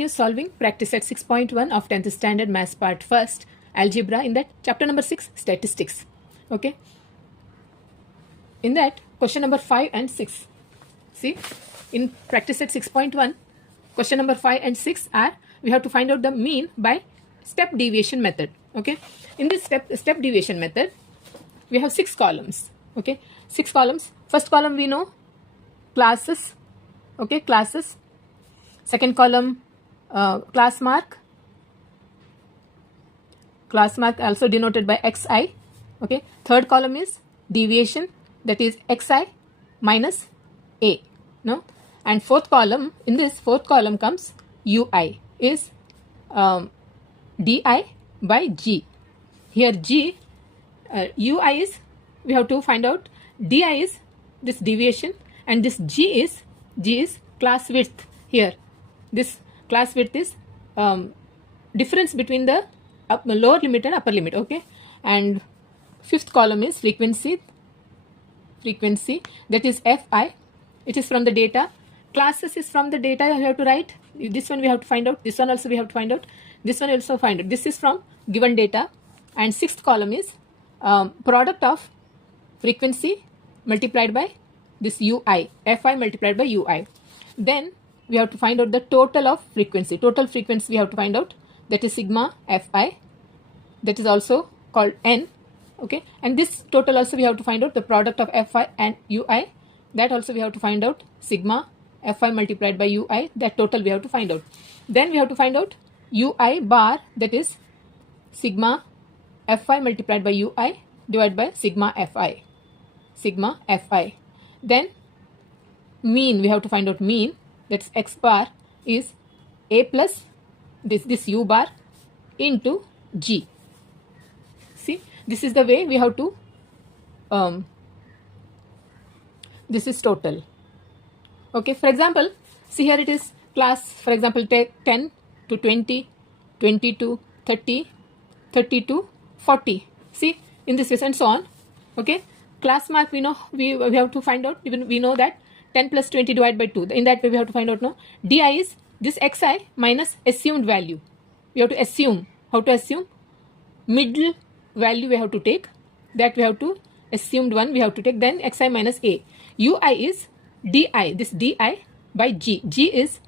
continue solving practice at 6.1 of 10th standard maths part first, algebra, in that chapter number 6, statistics. Okay. In that, question number 5 and 6. See, in practice at 6.1, question number 5 and 6 are, we have to find out the mean by step deviation method. Okay. In this step deviation method, we have 6 columns. Okay. 6 columns. First column we know classes. Okay, classes. Second column, class mark also denoted by xi. Okay. Third column is deviation, that is xi minus a. No. And fourth column, in this fourth column comes ui, is di by g. Here g, ui is, we have to find out, di is this deviation, and this g is class width. Here this class width is difference between the lower limit and upper limit. Okay. And fifth column is frequency, that is fi. It is from the data. Classes is from the data you have to write. This one we have to find out. This one also we have to find out. This one also find out. This is from given data. And sixth column is product of frequency multiplied by this ui, fi multiplied by ui. Then we have to find out the total of frequency. Total frequency we have to find out, that is sigma fi, that is also called n. Okay. And this total also we have to find out, the product of fi and ui, that also we have to find out, sigma fi multiplied by ui, that total we have to find out. Then we have to find out ui bar, that is sigma fi multiplied by ui divided by sigma fi. Then mean, we have to find out mean, that's x bar is a plus this u bar into g. See, this is the way we have to, this is total. Okay, for example, see here it is class, for example, take 10 to 20, 20 to 30, 30 to 40. See, in this case and so on. Okay, class mark we know, we have to find out, even we know that 10 plus 20 divided by 2. In that way we have to find out, no, di is this xi minus assumed value. We have to assume. How to assume? Middle value we have to take. That we have to, assumed one we have to take. Then xi minus a. ui is di, this di by g. G is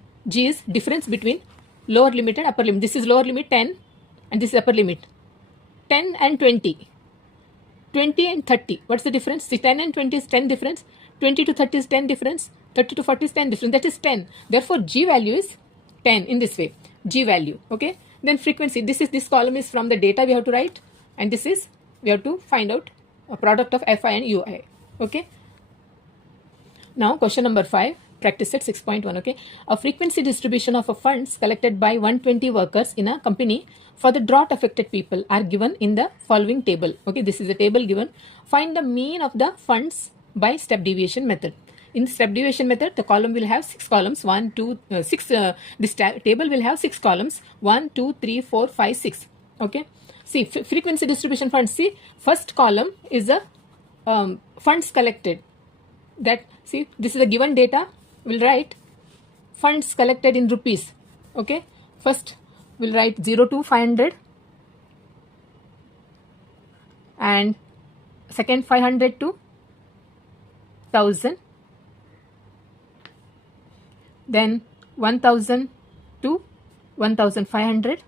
difference between lower limit and upper limit. This is lower limit 10 and this is upper limit 10 and 20. 20 and 30. What's the difference? See, 10 and 20 is 10 difference. 20 to 30 is 10 difference. 30 to 40 is 10 difference. That is 10. Therefore, G value is 10 in this way. G value. Okay. Then frequency. This column is from the data we have to write. And this is, we have to find out a product of fi and ui. Okay. Now, question number 5. Practice at 6.1. Okay. A frequency distribution of funds collected by 120 workers in a company for the drought affected people are given in the following table. Okay. This is a table given. Find the mean of the funds by step deviation method. In step deviation method, the column will have 6 columns. 1, 2, 6. This table will have 6 columns. 1, 2, 3, 4, 5, 6. Okay. See, frequency distribution funds. See, first column is the funds collected. That, see, this is a given data. We'll write funds collected in rupees. Okay. First, we'll write 0 to 500. And second, 500 to 1000, then 1000 to 1500,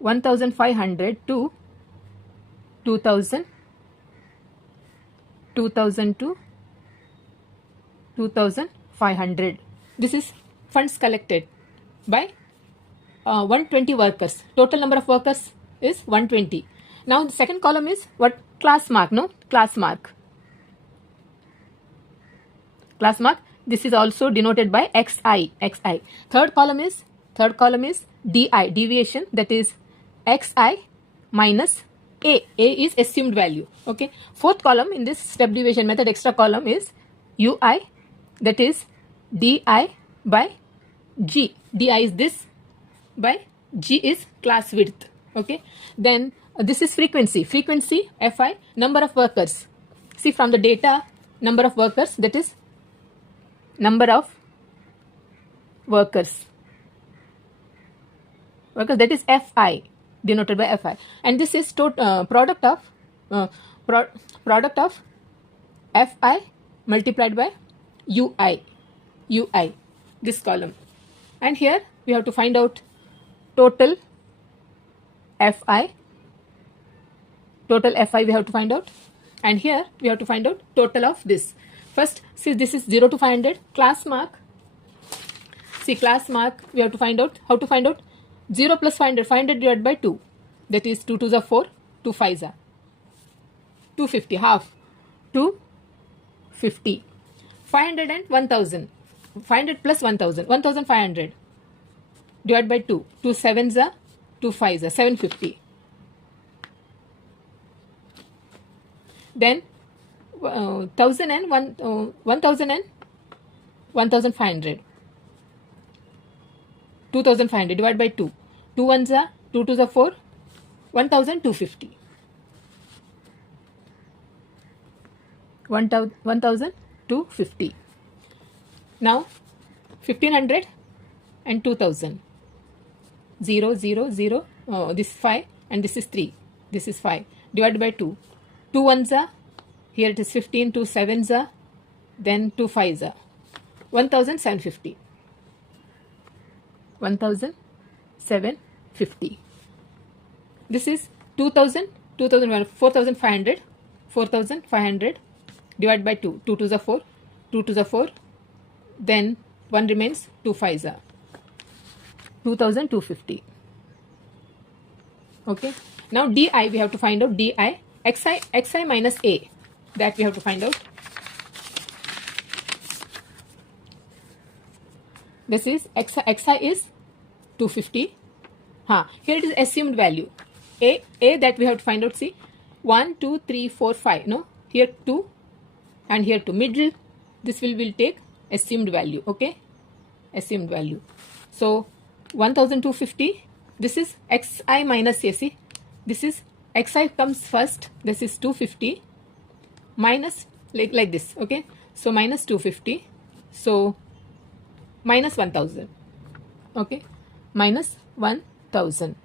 1500 to 2000, 2000 to 2500. This is funds collected by 120 workers. Total number of workers is 120. Now the second column is what? Class mark. No, class mark. Class mark. This is also denoted by xi. Third column is di, deviation, that is xi minus a. A is assumed value. Okay. Fourth column in this step deviation method, extra column is ui, that is di by g. Di is this by g is class width. Okay. Then this is frequency. Frequency fi, number of workers. See, from the data, number of workers, that is number of workers. Workers, that is Fi, denoted by Fi, and this is product of Fi multiplied by Ui, this column. And here we have to find out total Fi. Total Fi we have to find out, and here we have to find out total of this. First, see, this is 0 to 500 class mark. See, class mark, we have to find out how to find out 0 plus 500. 500 divided by 2, that is 2 2s are 4, 2 5s are 250, half 250. 500 and 1000. 500 plus 1000, 1500 divided by 2, 2 7s are 2 5s are 750. Then 1000 and 1000 and 1500. 2500 divided by 2. 2 1s are 2 2s are 4. 1250. 1250. Now 1500 and 2000. 0 0 0. This is 5 and this is 3. This is 5 divided by 2. 2 1s are, here it is 15, 2 7s are, then 2 5s are 1750. 1750. This is 2000, 4500, 4500 divided by 2. 2 2s are 4, 2 2s are 4, then 1 remains, 2 5s are 2250. Okay. Now di we have to find out di. Xi minus a, that we have to find out. This is xi is 250. Here it is assumed value. A that we have to find out. See, 1 2 3 4 5. No, here 2 and here 2. Middle, this will take assumed value. Okay, assumed value. So 1250. This is xi minus a. See, this is xi comes first. This is 250 minus like this. Okay, so minus 250. So minus 1000. Okay, minus 1000.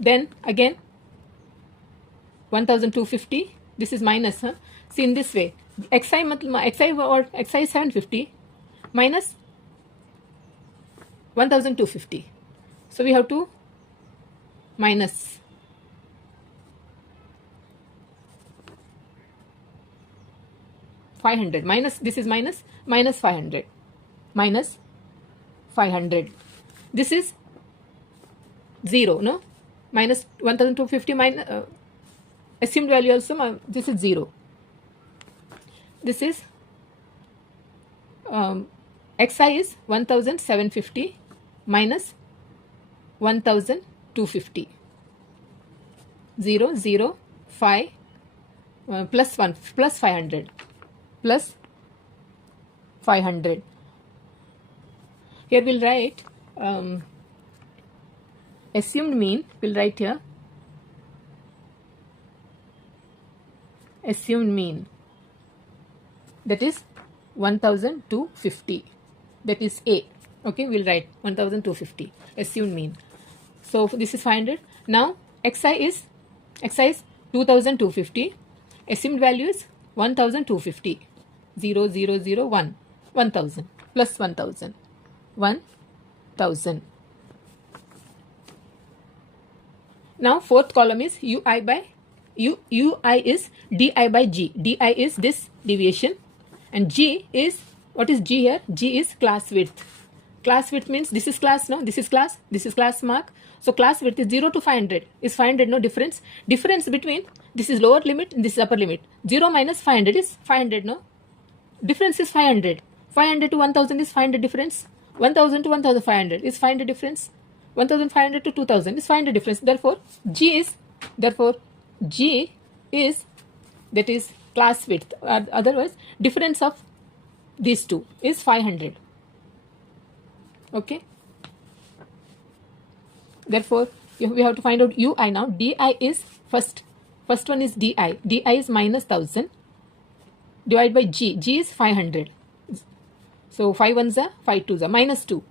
Then again 1250. This is minus. See, in this way, xi or xi is 750 minus 1250. So we have to minus 500. Minus, this is minus 500. Minus 500. This is 0. No, minus 1250 minus assumed value also. This is 0. This is xi is 1750 minus 1250. 0 0 5 plus 1 plus 500 plus 500. Here we'll write assumed mean. We'll write here assumed mean, that is 1250. That is A. Okay, we'll write 1250 assumed mean. So this is 500. Now xi is 2250. Assumed value is 1250. 0 0 0 1 1000 plus 1000 1000. Now fourth column is ui is di by g. Di is this deviation, and g is, what is g here? G is class width. Class width means this is class. No, this is class mark. So class width is 0 to 500 is 500. No difference. Difference between this is lower limit and this is upper limit. 0 minus 500 is 500. No, difference is 500. 500 to 1000 is 500 difference. 1000 to 1500 is 500 difference. 1500 to 2000 is 500 difference. Therefore G is that is class width. Otherwise difference of these two is 500. Okay. Therefore we have to find out ui now. Di is first one is di. Di is minus 1000 divided by g. G is 500. So 5 ones are 5 twos are minus 2.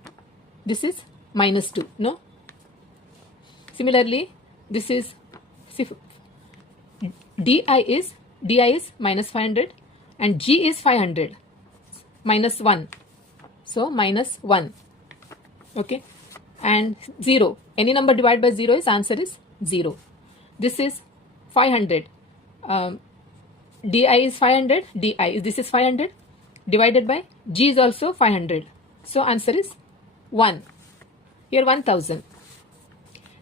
This is minus 2. No. Similarly, this is, see, DI is minus 500 and G is 500 minus 1. So minus 1. Okay. And 0. Any number divided by 0 is answer is 0. This is 500. DI is 500. This is 500 divided by G is also 500. So answer is 1. Here 1000.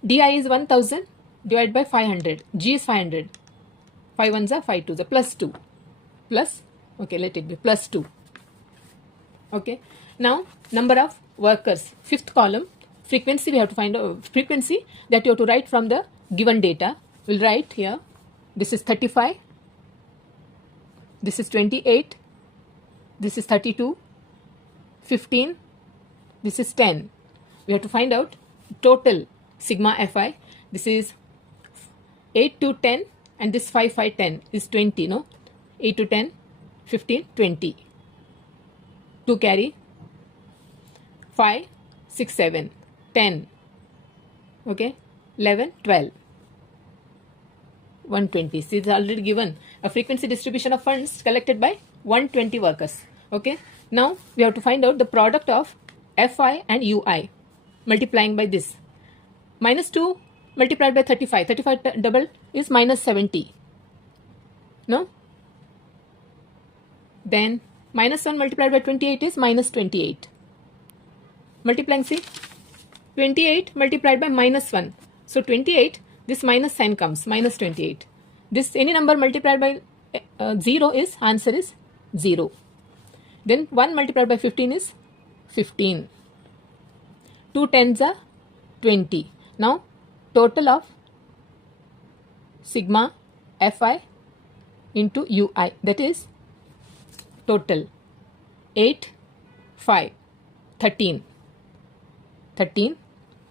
DI is 1000 divided by 500. G is 500. 5 ones are 5 twos are plus 2. Plus, okay, let it be plus 2. Okay. Now, number of workers. Fifth column, frequency we have to find out. Frequency that you have to write from the given data. We'll write here. This is 35. This is 28. This is 32. 15. This is 10. We have to find out total sigma Fi. This is 8 to 10 and this 5, 5, 10 is 20, no? 8 to 10, 15, 20. 2 carry 5, 6, 7, 10. Okay, 11, 12. 120. See, it's already given a frequency distribution of funds collected by 120 workers. Okay, now we have to find out the product of Fi and Ui multiplying by this. Minus 2 multiplied by 35. 35 double is minus 70. No? Then minus 1 multiplied by 28 is minus 28. Multiplying, see, 28 multiplied by minus 1. So 28, this minus sign comes, minus 28. This any number multiplied by 0 is, answer is 0. Then 1 multiplied by 15 is 15. 2 tens are 20. Now total of sigma Fi into Ui, that is total 8, 5, 13. 13,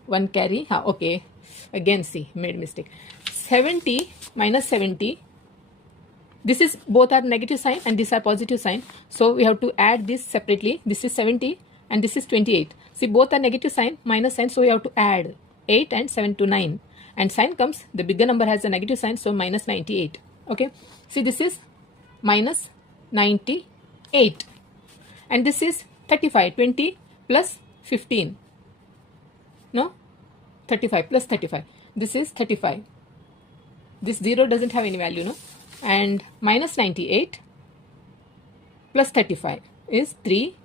1 carry, okay, again see, made mistake. 70 minus 70, this is both are negative sign and these are positive sign. So we have to add this separately. This is 70 and this is 28. See, both are negative sign, minus sign, so we have to add 8 and 7 to 9. And sign comes, the bigger number has a negative sign, so minus 98. Okay, see, this is minus 98. And this is 35, 20 plus 15. No, 35 plus 35. This is 35. This 0 doesn't have any value, no? And minus 98 plus 35 is 3,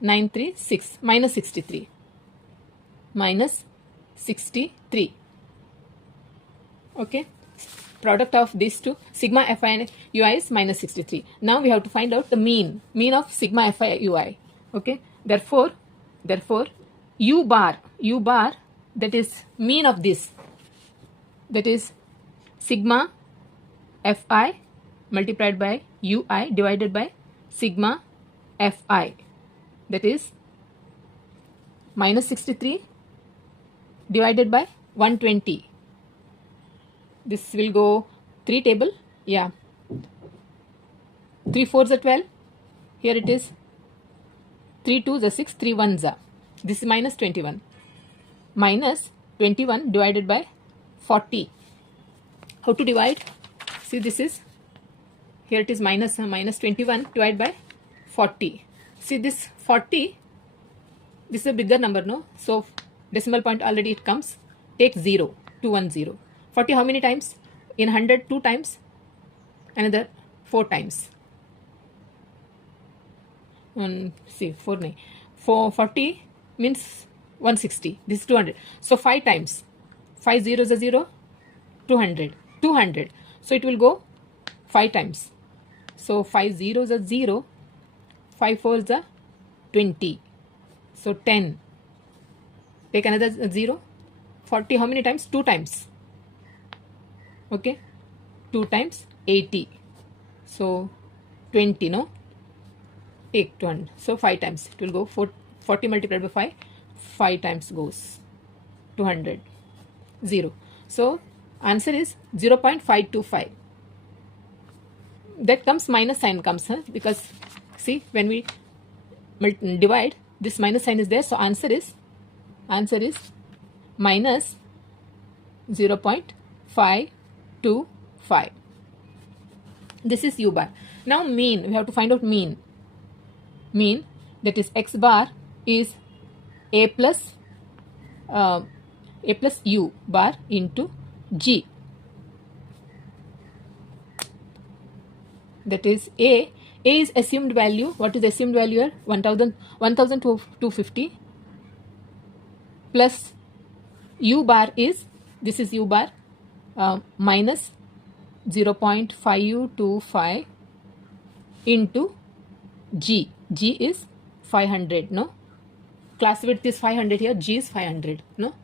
9, 3, 6, minus 63. Minus 63. Okay. Product of these two, sigma Fi and Ui is minus 63. Now we have to find out the mean of sigma Fi Ui. Okay. Therefore, U bar, that is mean of this, that is sigma Fi multiplied by Ui divided by sigma Fi, that is minus 63 divided by 120. This will go 3 table, yeah, 3 4s are 12, here it is 3 2s are 6, 3 1s are, this is minus 21. Minus 21 divided by 40. How to divide? See, this is, here it is minus 21 divided by 40. See, this 40, this is a bigger number, no? So decimal point already it comes. Take 0, 210. 40 how many times? In 100, 2 times. Another 4 times. See, 4 nahi. 40 means 160. This is 200. So 5 times. 5 zeros are 0. 200. 200. So it will go 5 times. So 5 zeros are 0. 5 fours are 20. So 10. Take another 0. 40 how many times? 2 times. Okay. 2 times 80. So 20, no? Take 200. So 5 times. It will go 40 multiplied by 5. 5 times goes 200. 0. So answer is 0.525. That comes minus sign comes, huh? Because see, when we divide, this minus sign is there, so answer is minus 0.525. This is u bar. Now mean, we have to find out mean. Mean, that is x bar is a plus u bar into g. That is a is assumed value. What is assumed value here? 1250 plus u bar is, this is u bar, minus 0.525 into g. G is 500, no? Class width is 500 here, g is 500, no?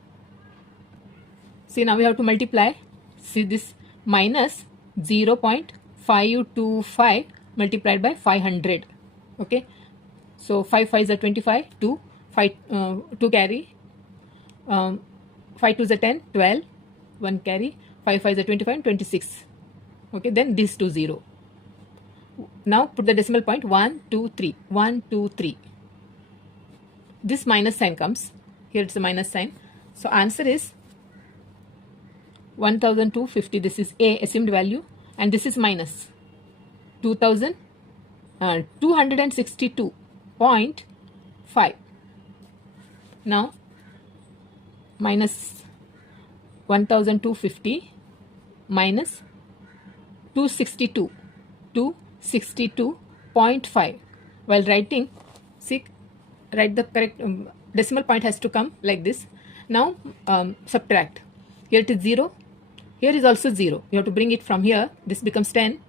See, now we have to multiply. See, this minus 0.525 multiplied by 500. Okay, so 5 5s are 25, 2 carry, 5 2s are 10, 12, 1 carry, 5 5s are 25, 26. Okay, then this to 0. Now put the decimal point 1 2 3, 1 2 3. This minus sign comes here, it's a minus sign, so answer is 1250. This is a assumed value, and this is minus 262.5. Now minus 1250 minus 262.5. While writing, see, write the correct decimal point has to come like this. Now subtract. Here it is 0. Here is also 0. You have to bring it from here. This becomes 10.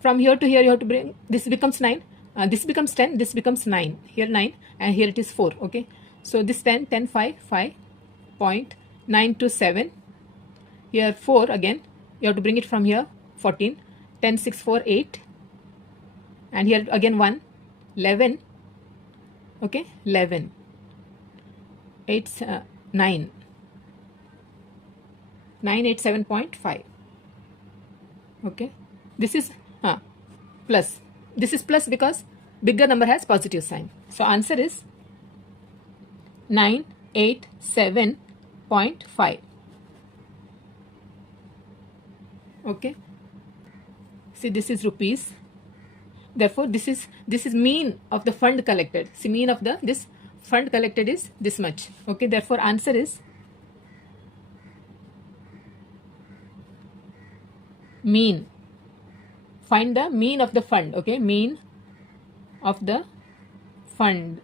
From here to here you have to bring. This becomes 9. This becomes 10. This becomes 9. Here 9, and here it is 4. Okay. So this 10, 10, 5, 5.9 to 7. Here 4 again. You have to bring it from here. 14. 10, 6, 4, 8. And here again 1. 11. Okay. 11. 8, 9. 987.5. Okay, this is plus. This is plus because bigger number has positive sign. So answer is 987.5. Okay, see, this is rupees. Therefore this is mean of the fund collected. See, mean of this fund collected is this much. Okay, therefore answer is mean. Find the mean of the fund. Okay, mean of the fund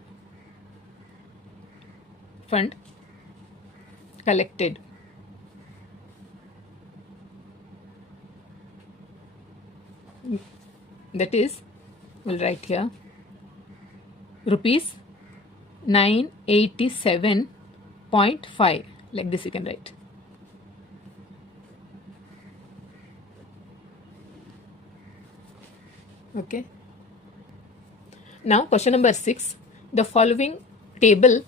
collected. That is, we'll write here rupees 987.5. Like this you can write. Okay. Now question number 6. The following table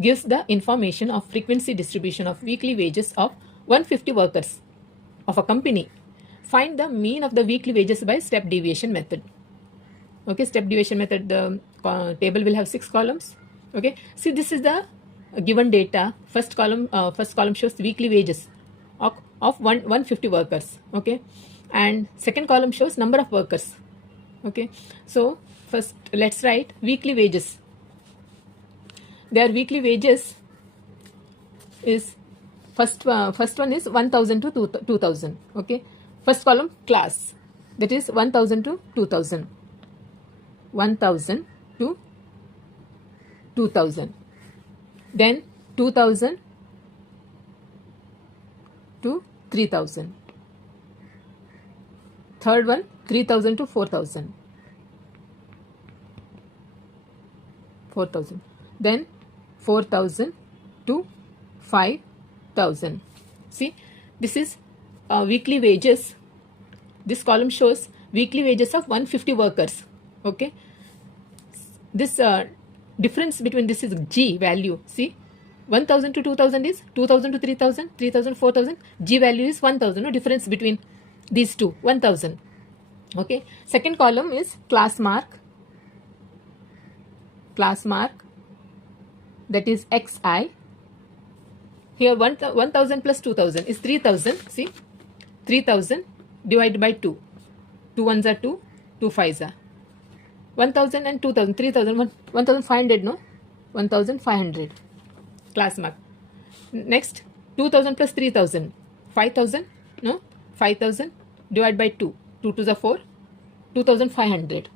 gives the information of frequency distribution of weekly wages of 150 workers of a company. Find the mean of the weekly wages by step deviation method. Okay, step deviation method, the table will have 6 columns. Okay, see, this is the given data. First column shows weekly wages of 150 workers. Okay, and second column shows number of workers. Okay, so first let's write weekly wages. Their weekly wages is first one is 1000 to 2000. Okay, first column class, that is 1000 to 2000, 1000 to 2000, then 2000 to 3000, third one 3000 to 4000, then 4000 to 5000. See, this is weekly wages. This column shows weekly wages of 150 workers. Okay, this difference between this is G value. See, 1000 to 2000 is 2000 to 3000, 3000 4000. G value is 1000. No difference between these two, 1000. Okay, second column is class mark. class mark, that is xi. Here 1000 plus 2000 is 3000. See, 3000 divided by 2. 2 ones are 2, 2 5s are 1000 and 2000, 3000, 1500, no? 1500 class mark. Next, 2000 plus 3000, 5000, no? 5000 divided by 2. 2 to the 4, 2500.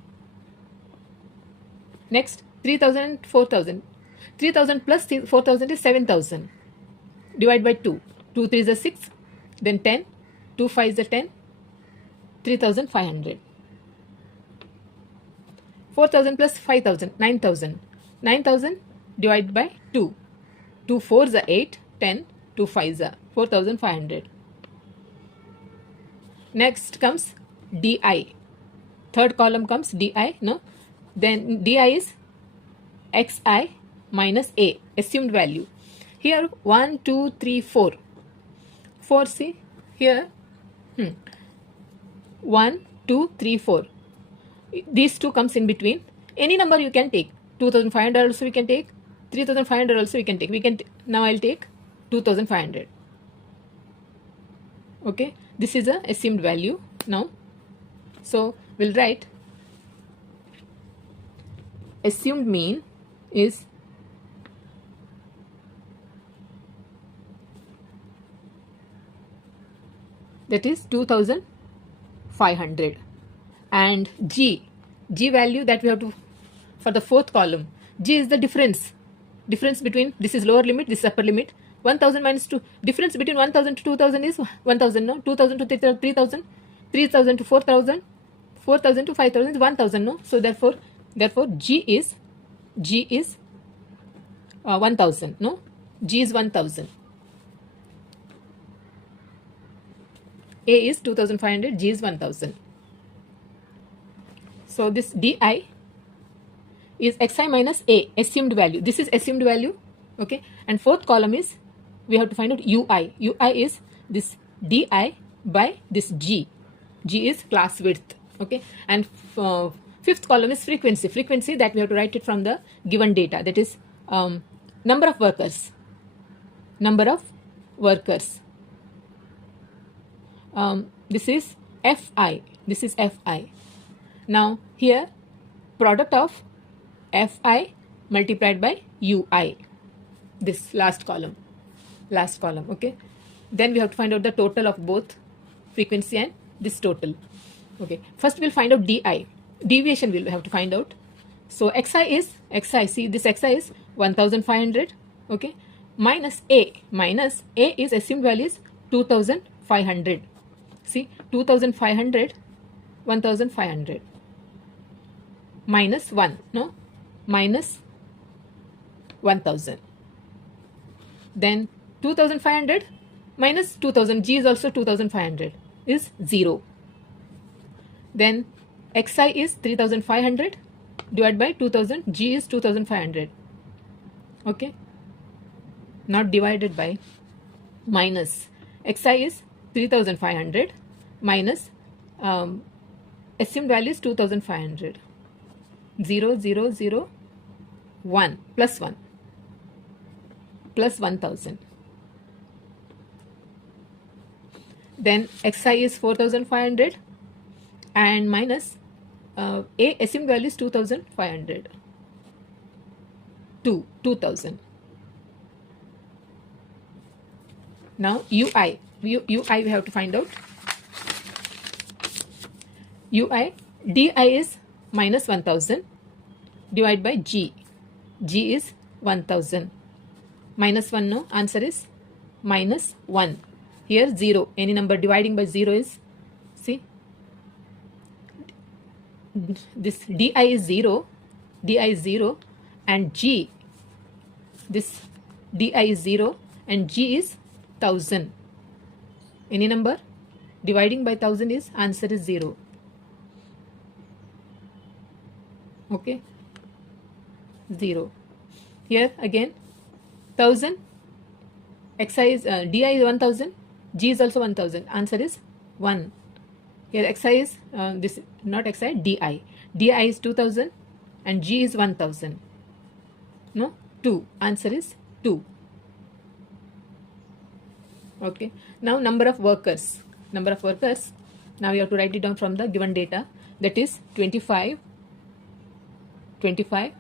Next, 3000 and 4000. 3000 plus 4000 is 7000. Divide by 2. 2 3 is a 6. Then 10. 2 5 is a 10. 3500. 4000 plus 5000. 9000. 9000 divided by 2. 2 4 is a 8. 10. 2 5 is a 4500. Next comes DI. Third column comes DI. No? Then DI is XI minus A. Assumed value. Here 1, 2, 3, 4. 4, see here. 1, 2, 3, 4. These two comes in between. Any number you can take. 2500 also we can take. 3500 also we can take. Now I'll take 2500. Okay. This is a assumed value now. So we'll write assumed mean is that is 2500, and G value that we have to for the fourth column. G is the difference between, this is lower limit, this is upper limit. 1000 minus 2, difference between 1000 to 2000 is 1000, no? 2000 to 3000, 3000 to 4000, 4000 to 5000 is 1000, no? So therefore G is 1000, no? G is 1000. A is 2500, G is 1000. So this DI is Xi minus A, assumed value. This is assumed value, okay? And fourth column is, we have to find out UI. UI is this DI by this G. G is class width, okay? And fifth column is frequency. Frequency that we have to write it from the given data. That is number of workers. Number of workers. This is Fi. This is Fi. Now here product of Fi multiplied by Ui. This last column, okay? Then we have to find out the total of both frequency and this total. Okay, first we'll find out Di. Deviation we'll have to find out. So Xi is, see this Xi is 1500, okay? Minus A is assumed value is 2500. See, 2500, 1500. Minus 1, no? Minus 1000. Then 2500 minus 2000, G is also 2500, is 0. Then Xi is 3500 divided by 2000, G is 2500. Okay? Not divided by, minus. Xi is 3500 minus assumed value is 2500. 0, 0, 0, 1 plus 1 plus 1000. Then Xi is 4500 and minus A assumed value is 2500. 2000. Now UI we have to find out. UI, Di is minus 1000 divided by G. G is 1000. Minus 1, no? Answer is minus 1. Here 0. Any number dividing by 0 is, see, this Di is 0. Di is 0 and G, this Di is 0 and G is 1000. Any number dividing by 1000 is, answer is 0. Okay, 0. Here again 1000, Xi is Di is 1000, G is also 1000. Answer is 1. Here Xi is this, not Xi, Di. Di is 2000 and G is 1000. No, 2. Answer is 2. Okay. Now number of workers. Number of workers. Now you have to write it down from the given data. That is 25, 25,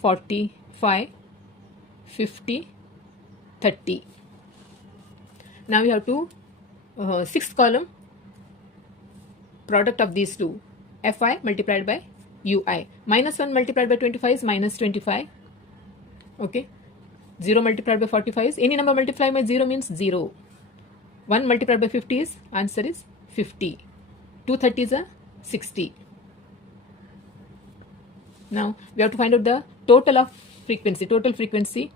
45, 50, 30. Now you have to sixth column, product of these two, Fi multiplied by Ui. Minus 1 multiplied by 25 is minus 25. Okay. 0 multiplied by 45 is, any number multiplied by 0 means 0. 1 multiplied by 50 is, answer is 50. 230 is a 60. Now we have to find out the total of frequency. Total frequency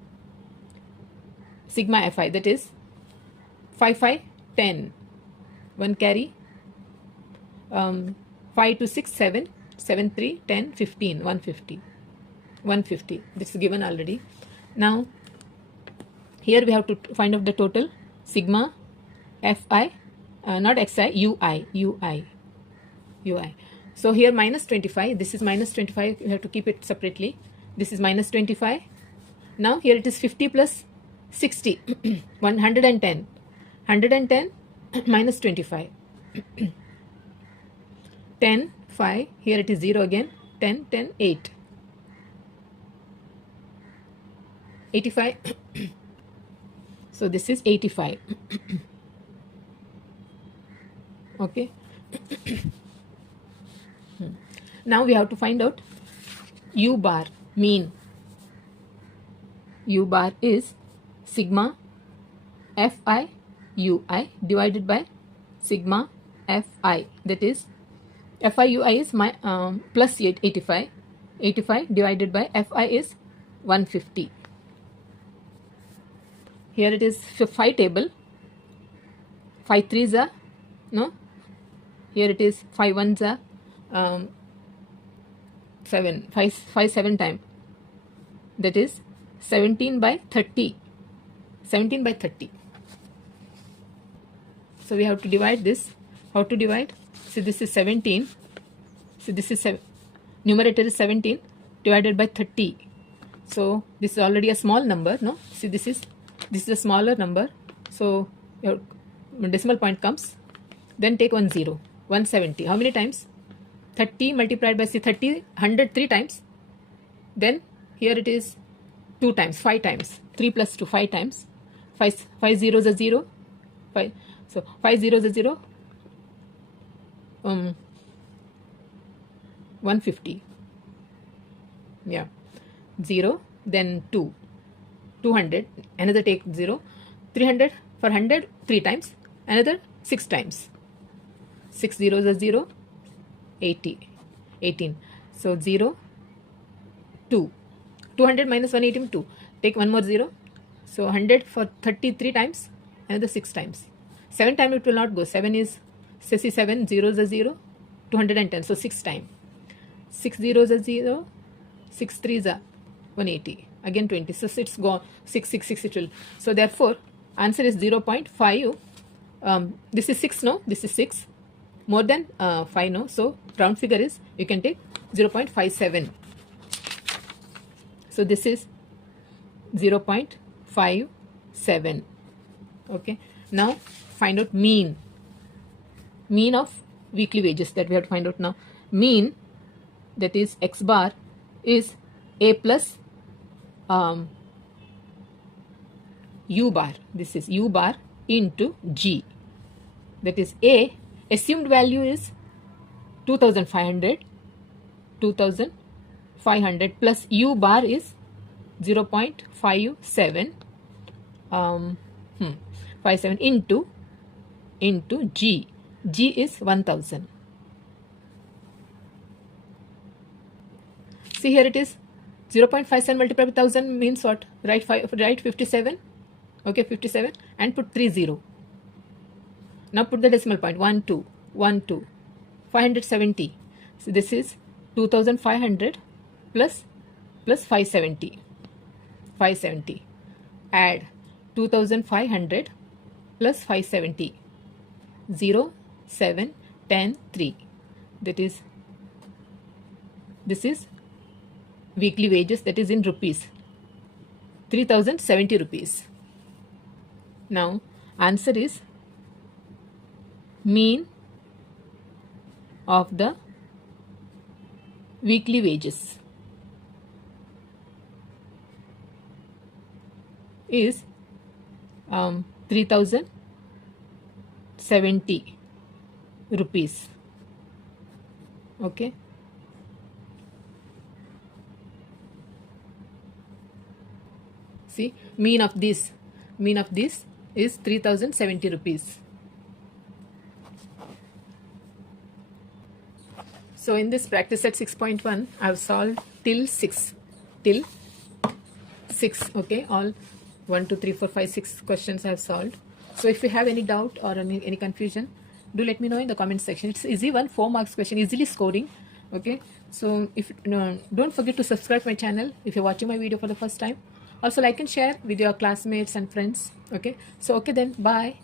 sigma Fi, that is 5, 5, 10. 1 carry. 5 to 6, 7. 7, 3, 10, 15. 150. 150. This is given already. Now here we have to find out the total sigma Fi, not Xi, Ui. So here minus 25, this is minus 25, you have to keep it separately. This is minus 25. Now here it is 50 plus 60, 110. 110 minus 25. 10, 5, here it is 0 again, 10, 10, 8. 85. So this is 85. Okay. Now we have to find out U bar, mean. U bar is sigma Fi Ui divided by sigma Fi. That is Fi Ui is my plus 85. 85 divided by Fi is 150. Here it is 5 table. 5 3s are, no. Here it is 5 1s are 7. 5 7 time. That is 17 by 30. 17 by 30. So we have to divide this. How to divide? See, this is 17. See, this is numerator is 17 divided by 30. So this is already a small number, no? See, this is a smaller number. So your decimal point comes. Then take 1 0. 170. How many times? 30 multiplied by, see, 30, 100 3 times. Then here it is 2 times, 5 times. 3 plus 2, 5 times. 5 zeros are 0. 5. So 5 zeros are 0. 150. Yeah. 0. Then 2. 200. Another take 0. 300 for 100 3 times. Another 6 times. 6 zeros are 0. 80. 18. So 0. 2. 200 minus 180 2. Take one more 0. So 100 for 33 times. Another 6 times. 7 times it will not go. 7 is, say, 7 zeros are 0. 210. So 6 times. 6 zeros are 0. 6 3s are 180. Again 20. So it's gone. 6 6 6 it will. So therefore answer is 0.5. This is 6, no? This is 6. More than 5, no? So round figure is, you can take 0.57. So this is 0.57. Okay. Now find out mean. Mean of weekly wages that we have to find out now. Mean, that is X bar, is A plus U bar. This is U bar into G. That is A, assumed value is 2500. 2500 plus U bar is 0.57. 57 into G. G is 1000. See, here it is 0.57 multiplied by 1000 means what? Write 57. Okay, 57 and put 30. Now put the decimal point 1 2 1 2 570. So this is 2500 plus 570. 570. Add 2500 plus 570. 0 7 10 3. That is, this is weekly wages, that is in rupees, 3070 rupees. Now answer is mean of the weekly wages is 3070 rupees. Okay. See, mean of this is 3070 rupees. So in this practice set 6.1, I have solved till 6. Okay, all 1, 2, 3, 4, 5, 6 questions I have solved. So if you have any doubt or any confusion, do let me know in the comment section. It's easy one, 4 marks question, easily scoring. Okay, so if don't forget to subscribe my channel if you're watching my video for the first time. Also like and share with your classmates and friends. Okay, so okay then, bye.